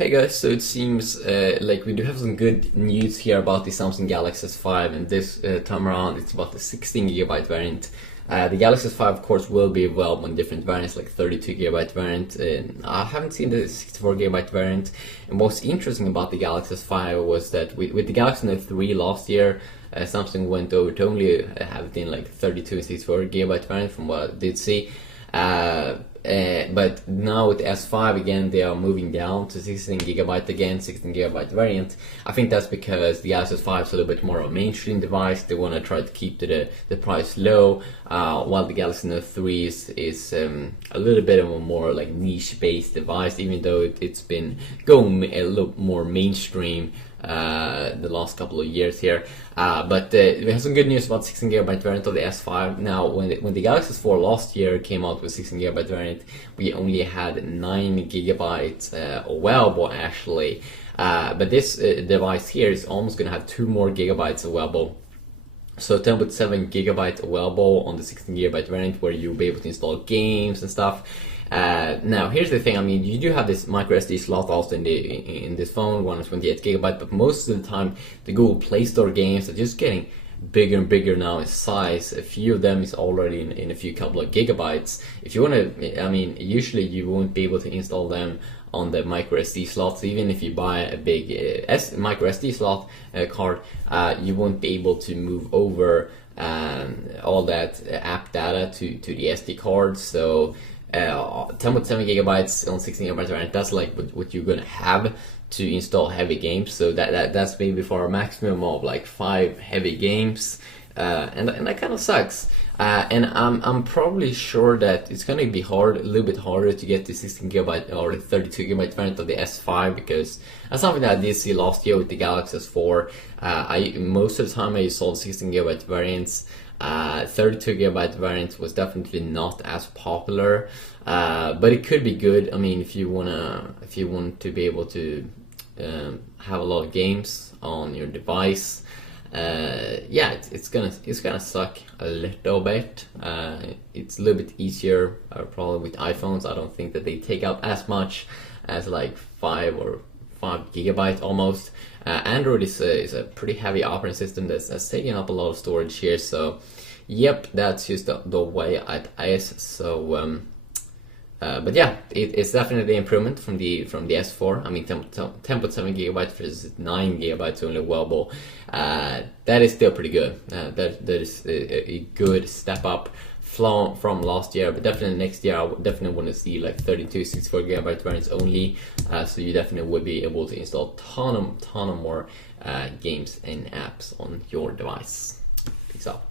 Hey guys, so it seems like we do have some good news here about the Samsung Galaxy S5, and this time around it's about the 16GB variant. The Galaxy S5 of course will be available in different variants like 32GB variant, and I haven't seen the 64GB variant. And what's interesting about the Galaxy S5 was that with the Galaxy Note 3 last year, Samsung went over to only have it in like 32 and 64GB variant from what I did see. But now with the S5 again, they are moving down to 16GB again, 16GB variant. I think that's because the Galaxy S5 is a little bit more of a mainstream device. They want to try to keep the price low, while the Galaxy Note 3 is a little bit of a more like niche-based device, even though it's been going a little more mainstream the last couple of years here. But we have some good news about 16GB variant of the S5. Now, when the Galaxy S4 last year came out with 16GB variant, we only had 9GB available actually. But this device here is almost going to have 2 more gigabytes available. So 10.7GB available on the 16GB variant, where you'll be able to install games and stuff. Now here's the thing, I mean, you do have this micro SD slot also in this phone, 128GB, but most of the time the Google Play Store games are just getting bigger and bigger now in size. A few of them is already in a few couple of gigabytes. If you want to, I mean, usually you won't be able to install them on the micro SD slots. Even if you buy a big micro SD slot card, you won't be able to move over all that app data to the SD card. So 10.7GB on 16GB variant, that's like what you're gonna have to install heavy games. So that's maybe for a maximum of like 5 heavy games, and that kind of sucks. And I'm probably sure that it's gonna be a little bit harder to get the 16GB or the 32GB variant of the S5, because that's something that I did see last year with the Galaxy S4. Most of the time I saw 16GB variants. 32GB variant was definitely not as popular, but it could be good. I mean, if you want to be able to have a lot of games on your device, yeah, it's gonna suck a little bit. It's a little bit easier probably with iPhones. I don't think that they take up as much as like 5GB almost. Android is a pretty heavy operating system that's taking up a lot of storage here. So yep, that's just the way it is. So but yeah, it's definitely an improvement from the S4. I mean, 10.7GB versus 9GB only available. That is still pretty good. That is a good step up from last year, but definitely next year I definitely want to see like 32, 64GB variants only. So you definitely would be able to install ton of more games and apps on your device. Peace out.